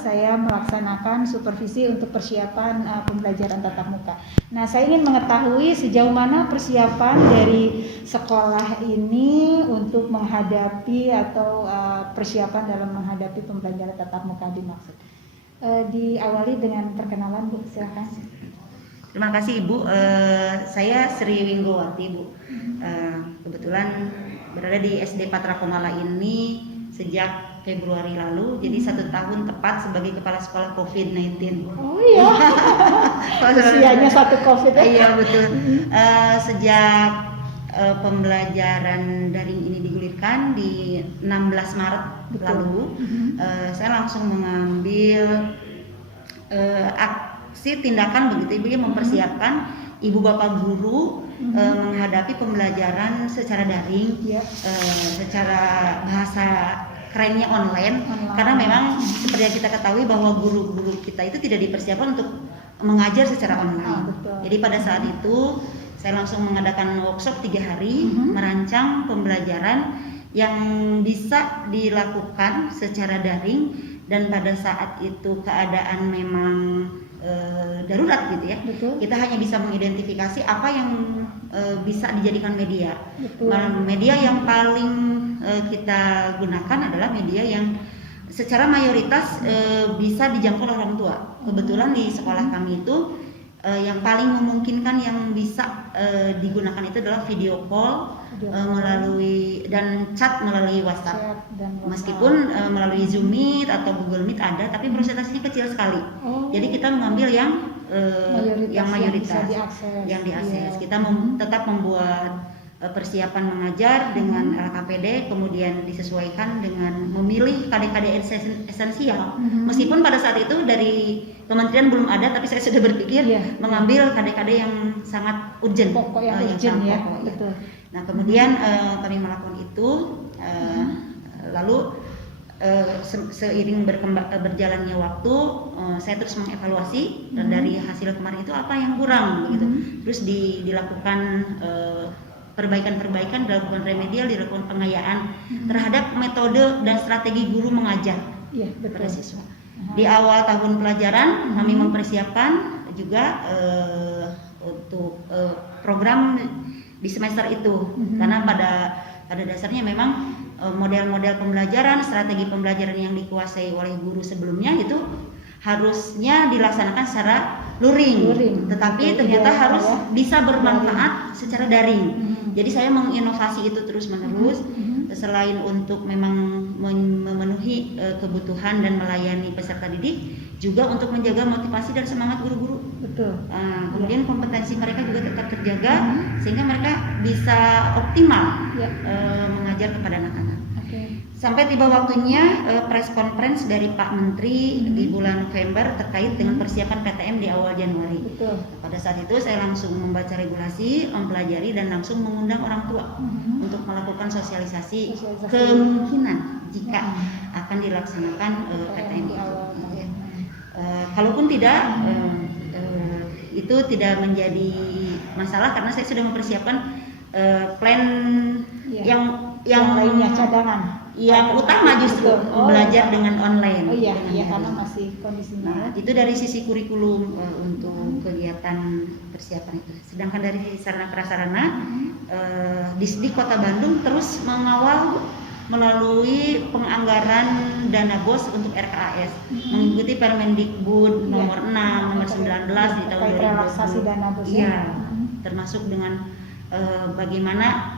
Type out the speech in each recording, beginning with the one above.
saya melaksanakan supervisi untuk persiapan pembelajaran tatap muka. Nah, saya ingin mengetahui sejauh mana persiapan dari sekolah ini untuk menghadapi atau persiapan dalam menghadapi pembelajaran tatap muka dimaksud. Diawali dengan perkenalan, Bu, silakan. Terima kasih, Ibu. Saya Sri Winggowati, Bu. Kebetulan berada di SD Patra Komala ini sejak Februari lalu, jadi 1 tahun tepat sebagai kepala sekolah COVID-19. Oh iya, usianya satu COVID ya? Iya, betul. Sejak pembelajaran daring ini digulirkan di 16 Maret lalu, saya langsung mengambil aksi tindakan begitu, Ibu, mempersiapkan Ibu Bapak guru menghadapi pembelajaran secara daring, secara bahasa kerennya online. Karena memang seperti yang kita ketahui bahwa guru-guru kita itu tidak dipersiapkan untuk mengajar secara online. Jadi pada saat itu saya langsung mengadakan workshop 3 hari, merancang pembelajaran yang bisa dilakukan secara daring, dan pada saat itu keadaan memang darurat gitu ya. Kita hanya bisa mengidentifikasi apa yang bisa dijadikan media. Media yang paling kita gunakan adalah media yang secara mayoritas bisa dijangkau oleh orang tua. Kebetulan di sekolah kami itu yang paling memungkinkan yang bisa digunakan itu adalah video call melalui dan chat melalui WhatsApp. Meskipun melalui Zoom Meet atau Google Meet ada, tapi presentasinya kecil sekali. Jadi kita mengambil yang mayoritas yang diakses. Kita tetap membuat persiapan mengajar dengan LKPD, kemudian disesuaikan dengan memilih KD-KD esensial. Meskipun pada saat itu dari kementerian belum ada, tapi saya sudah berpikir mengambil KD-KD yang sangat urgent, yang urgent ya. Betul. Nah, kemudian kami melakukan itu, lalu seiring berjalannya waktu, saya terus mengevaluasi dari hasil kemarin itu apa yang kurang begitu. Terus dilakukan perbaikan-perbaikan, dilakukan remedial, dilakukan pengayaan terhadap metode dan strategi guru mengajar pada siswa. Di awal tahun pelajaran kami mempersiapkan juga untuk program di semester itu, karena pada dasarnya memang model-model pembelajaran, strategi pembelajaran yang dikuasai oleh guru sebelumnya itu harusnya dilaksanakan secara luring. Tetapi ternyata harus bisa bermanfaat secara daring. Jadi saya menginovasi itu terus-menerus, selain untuk memang memenuhi kebutuhan dan melayani peserta didik, juga untuk menjaga motivasi dan semangat guru-guru. Kemudian kompetensi mereka juga tetap terjaga, sehingga mereka bisa optimal mengajar kepada anak-anak. Sampai tiba waktunya press conference dari Pak Menteri di bulan November terkait dengan persiapan PTM di awal Januari. Pada saat itu saya langsung membaca regulasi, mempelajari, dan langsung mengundang orang tua untuk melakukan sosialisasi kemungkinan jika akan dilaksanakan PTM itu. Kalaupun tidak, itu tidak menjadi masalah karena saya sudah mempersiapkan plan yang lainnya, cadangan. Yang utama justru belajar dengan online. Karena masih kondisinya. Itu dari sisi kurikulum untuk kegiatan persiapan itu. Sedangkan dari sarana prasarana, Disdik Kota Bandung terus mengawal melalui penganggaran dana BOS untuk RKAS, mengikuti Permendikbud nomor 6, nomor 19 di tahun 2020. Relaksasi dana BOS. Termasuk dengan bagaimana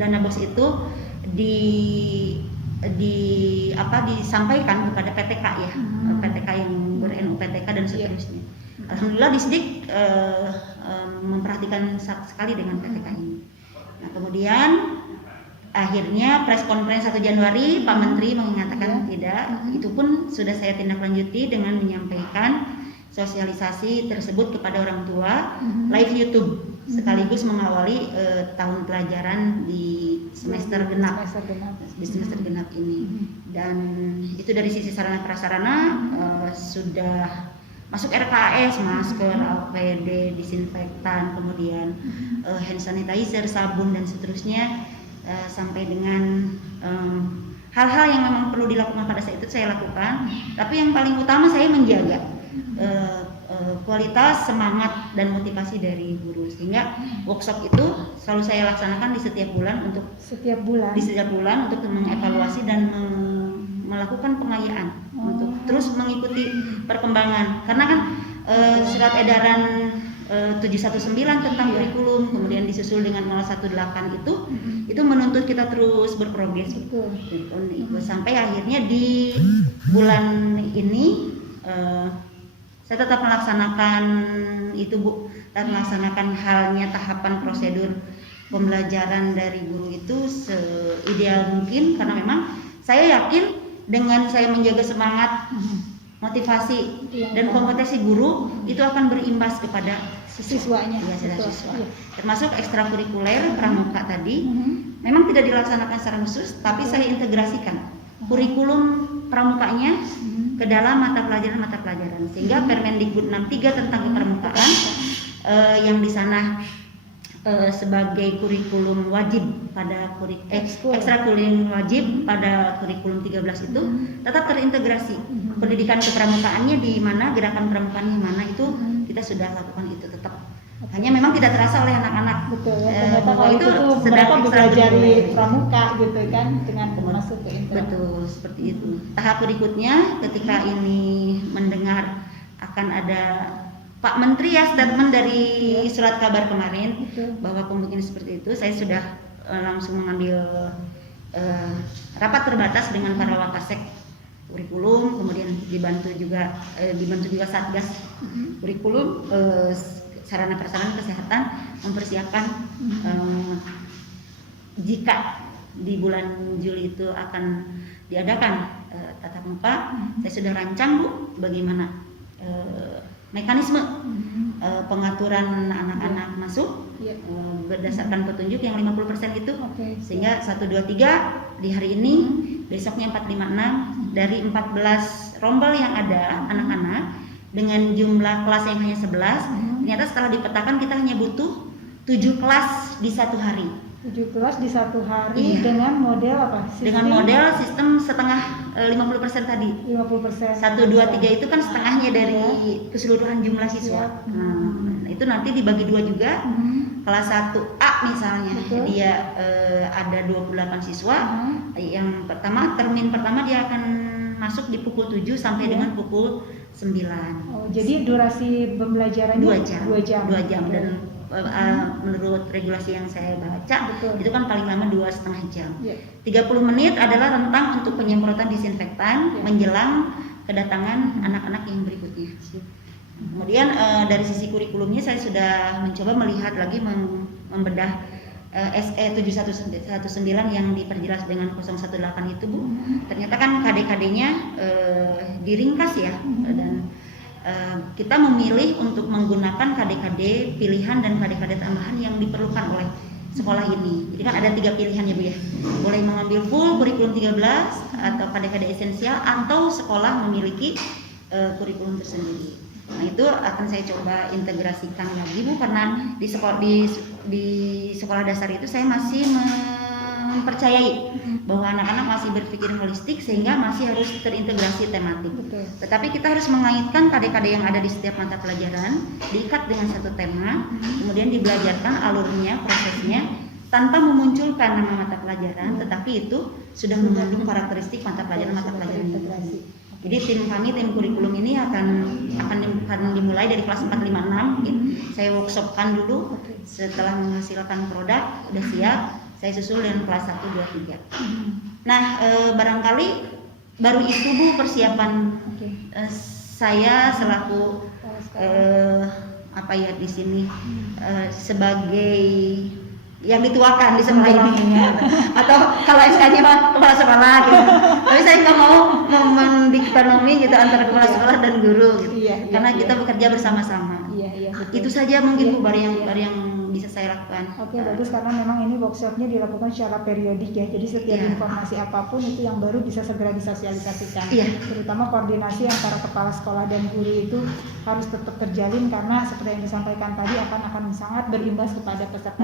dana BOS itu disampaikan kepada PTK ya, PTK yang ber-NU PTK dan seterusnya. Alhamdulillah Disdik memperhatikan sekali dengan PTK ini. Nah, kemudian akhirnya press conference 1 Januari Pak Menteri mengatakan tidak, itu pun sudah saya tindak lanjuti dengan menyampaikan sosialisasi tersebut kepada orang tua live YouTube, sekaligus mengawali tahun pelajaran di semester genap ini. Dan itu dari sisi sarana prasarana sudah masuk RKS, masker, APD, disinfektan, kemudian hand sanitizer, sabun dan seterusnya, sampai dengan hal-hal yang memang perlu dilakukan pada saat itu saya lakukan. Tapi yang paling utama saya menjaga kualitas, semangat dan motivasi dari guru, sehingga workshop itu selalu saya laksanakan di setiap bulan untuk mengevaluasi dan melakukan pengayaan untuk terus mengikuti perkembangan, karena kan surat edaran 719 tentang kurikulum kemudian disusul dengan 018 itu menuntut kita terus berprogres sampai akhirnya di bulan ini saya tetap melaksanakan itu Bu, dan melaksanakan halnya tahapan prosedur pembelajaran dari guru itu seideal mungkin, karena memang saya yakin dengan saya menjaga semangat, motivasi dan kompetensi guru itu akan berimbas kepada siswanya, siswa. Termasuk ekstrakurikuler pramuka tadi memang tidak dilaksanakan secara khusus, tapi saya integrasikan kurikulum pramukanya ke dalam mata pelajaran sehingga Permendikbud 63 tentang kepramukaan yang di sana sebagai kurikulum wajib pada ekstrakurikuler wajib pada kurikulum 13 itu tetap terintegrasi. Pendidikan kepramukaannya di mana, gerakan pramukaannya mana, itu kita sudah lakukan itu tetap. Hanya memang tidak terasa oleh anak-anak. Betul ya. Bahwa itu mereka belajar di pramuka gitu kan dengan masuk ke internet. Betul, seperti itu. Tahap berikutnya ketika ini mendengar akan ada Pak Menteri ya statement dari surat kabar kemarin bahwa kemungkinan seperti itu, saya sudah langsung mengambil rapat terbatas dengan para wakasek kurikulum, kemudian dibantu juga Satgas kurikulum, sarana prasarana kesehatan mempersiapkan jika di bulan Juli itu akan diadakan tatap muka. Saya sudah rancang Bu bagaimana mekanisme pengaturan anak-anak masuk berdasarkan petunjuk yang 50% itu, sehingga 1, 2, 3 di hari ini, besoknya 4, 5, 6 dari 14 rombel yang ada anak-anak dengan jumlah kelas yang hanya 11, ternyata setelah dipetakan kita hanya butuh 7 kelas di satu hari. 7 kelas di satu hari dengan model apa? Dengan model sistem setengah 50% tadi. 50%. 1, 2, 3 itu kan setengahnya dari keseluruhan jumlah siswa. Nah, itu nanti dibagi 2 juga. Kelas 1A misalnya dia ada 28 siswa. Yang pertama, termin pertama dia akan masuk di pukul 7 sampai dengan pukul 9. Oh, jadi durasi pembelajarannya 2 jam. Dan menurut regulasi yang saya baca itu kan paling lama 2,5 jam. 30 menit adalah rentang untuk penyemprotan disinfektan menjelang kedatangan anak-anak yang berikutnya. Kemudian dari sisi kurikulumnya saya sudah mencoba melihat lagi membedah SE 719 yang diperjelas dengan 018 itu Bu. Ternyata kan KD-KD-nya diringkas ya, dan kita memilih untuk menggunakan KD-KD pilihan dan KD-KD tambahan yang diperlukan oleh sekolah ini. Jadi kan ada 3 pilihan ya Bu ya. Boleh mengambil full kurikulum 13 atau KD-KD esensial, atau sekolah memiliki kurikulum tersendiri. Nah, itu akan saya coba integrasikan lagi Bu, karena di sekolah dasar itu saya masih mempercayai bahwa anak-anak masih berpikir holistik sehingga masih harus terintegrasi tematik. Tetapi kita harus mengaitkan KD-KD yang ada di setiap mata pelajaran, diikat dengan satu tema, kemudian dibelajarkan alurnya, prosesnya, tanpa memunculkan nama mata pelajaran, tetapi itu sudah mengandung karakteristik mata pelajaran integrasi. Jadi tim kurikulum ini akan dimulai dari kelas 4, 5, 6. Saya workshopkan dulu, setelah menghasilkan produk udah siap, saya susul dengan kelas 1, 2, 3. Nah, barangkali baru itu Bu persiapan saya selaku di sini sebagai yang dituakan di sekolah ini, atau kalau SK-nya mah kepala sekolah gitu. Tapi saya nggak mau mendiktonomi gitu antara kepala sekolah dan guru gitu. Karena kita bekerja bersama-sama. Itu saja mungkin Bu baru yang bisa saya lakukan. Oke, bagus, karena memang ini workshopnya dilakukan secara periodik ya. Jadi setiap informasi apapun itu yang baru bisa segera disosialisasikan. Terutama koordinasi antara kepala sekolah dan guru itu harus tetap terjalin, karena seperti yang disampaikan tadi akan sangat berimbas kepada peserta.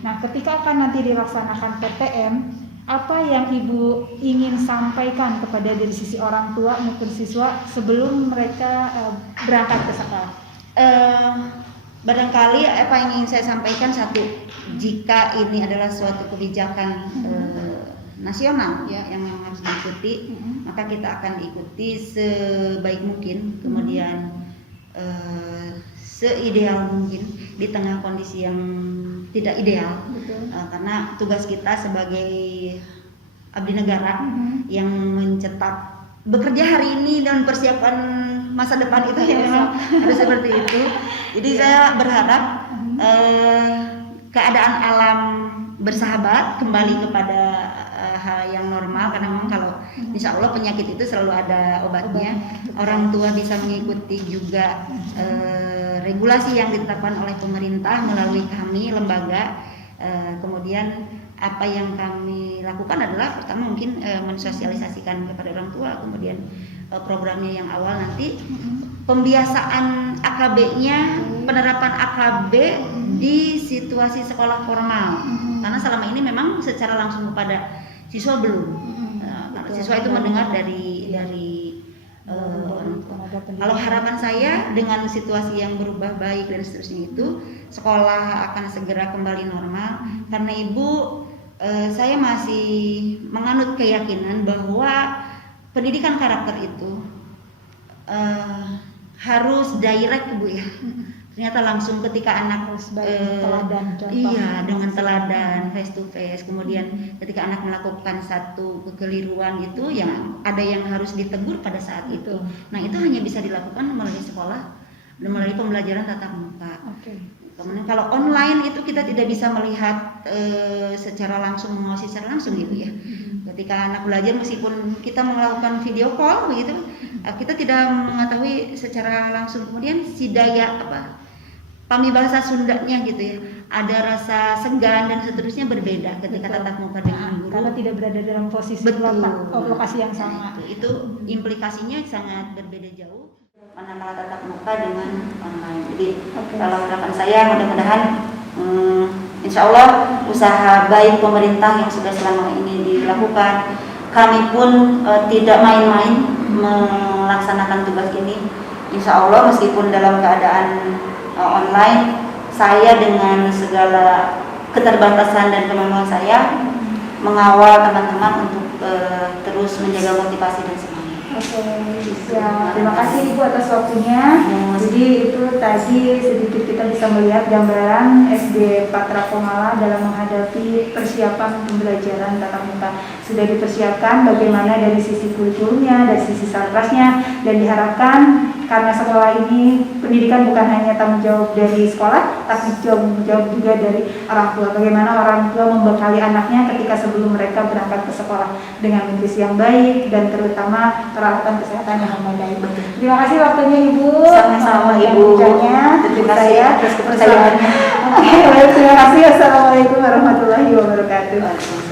Nah, ketika akan nanti dilaksanakan PTM, apa yang Ibu ingin sampaikan kepada dari sisi orang tua maupun siswa sebelum mereka berangkat ke sekolah? Barangkali apa yang ingin saya sampaikan, satu, jika ini adalah suatu kebijakan nasional ya yang memang harus diikuti, maka kita akan ikuti sebaik mungkin, kemudian seideal mungkin di tengah kondisi yang tidak ideal. Karena tugas kita sebagai abdi negara yang mencetak, bekerja hari ini dan persiapan masa depan itu ya memang harus seperti itu. Jadi saya berharap keadaan alam bersahabat kembali kepada hal yang normal, karena memang kalau insya Allah penyakit itu selalu ada obatnya. Orang tua bisa mengikuti juga regulasi yang ditetapkan oleh pemerintah melalui kami lembaga. Kemudian apa yang kami lakukan adalah pertama mungkin mensosialisasikan kepada orang tua, kemudian programnya yang awal nanti pembiasaan AKB-nya, penerapan AKB di situasi sekolah formal. Karena selama ini memang secara langsung kepada siswa belum. Karena siswa itu mendengar dari orang tua. Kalau harapan saya dengan situasi yang berubah baik dan seterusnya itu, sekolah akan segera kembali normal. Karena Ibu, saya masih menganut keyakinan bahwa pendidikan karakter itu harus direct Bu ya. Ternyata langsung ketika anak teladan, iya, dengan teladan face to face. Kemudian ketika anak melakukan satu kekeliruan itu yang ada yang harus ditegur pada saat itu. Nah, itu hanya bisa dilakukan melalui sekolah dan melalui pembelajaran tatap muka. Kemudian kalau online itu kita tidak bisa melihat secara langsung, mengawasi secara langsung gitu ya. Ketika anak belajar meskipun kita melakukan video call begitu, kita tidak mengetahui secara langsung. Kemudian si daya pamibahasa Sundanya gitu ya, ada rasa segan dan seterusnya berbeda ketika tatap muka dengan guru. Karena tidak berada dalam posisi lokasi yang sama. Itu implikasinya sangat berbeda jauh. Antara tatap muka dengan online. Jadi kalau harapan saya mudah-mudahan insya Allah usaha baik pemerintah yang sudah selama ini dilakukan, kami pun tidak main-main melaksanakan tugas ini. Insya Allah meskipun dalam keadaan online, saya dengan segala keterbatasan dan kemampuan saya mengawal teman-teman untuk terus menjaga motivasi dan semangat. Ya, terima kasih Ibu atas waktunya. Jadi itu tadi sedikit kita bisa melihat gambaran SD Patra Komala dalam menghadapi persiapan pembelajaran tatap muka. Sudah dipersiapkan bagaimana dari sisi kurikulumnya, dari sisi sarprasnya, dan diharapkan karena sekolah ini pendidikan bukan hanya tanggung jawab dari sekolah, tapi tanggung jawab juga dari orang tua. Bagaimana orang tua membekali anaknya ketika sebelum mereka berangkat ke sekolah dengan nutrisi yang baik dan terutama peralatan kesehatan yang memadai. Terima kasih waktunya Ibu. Sama-sama Ibu. Terima kasih atas kepercayaannya. Oke, terima kasih. Assalamualaikum warahmatullahi wabarakatuh.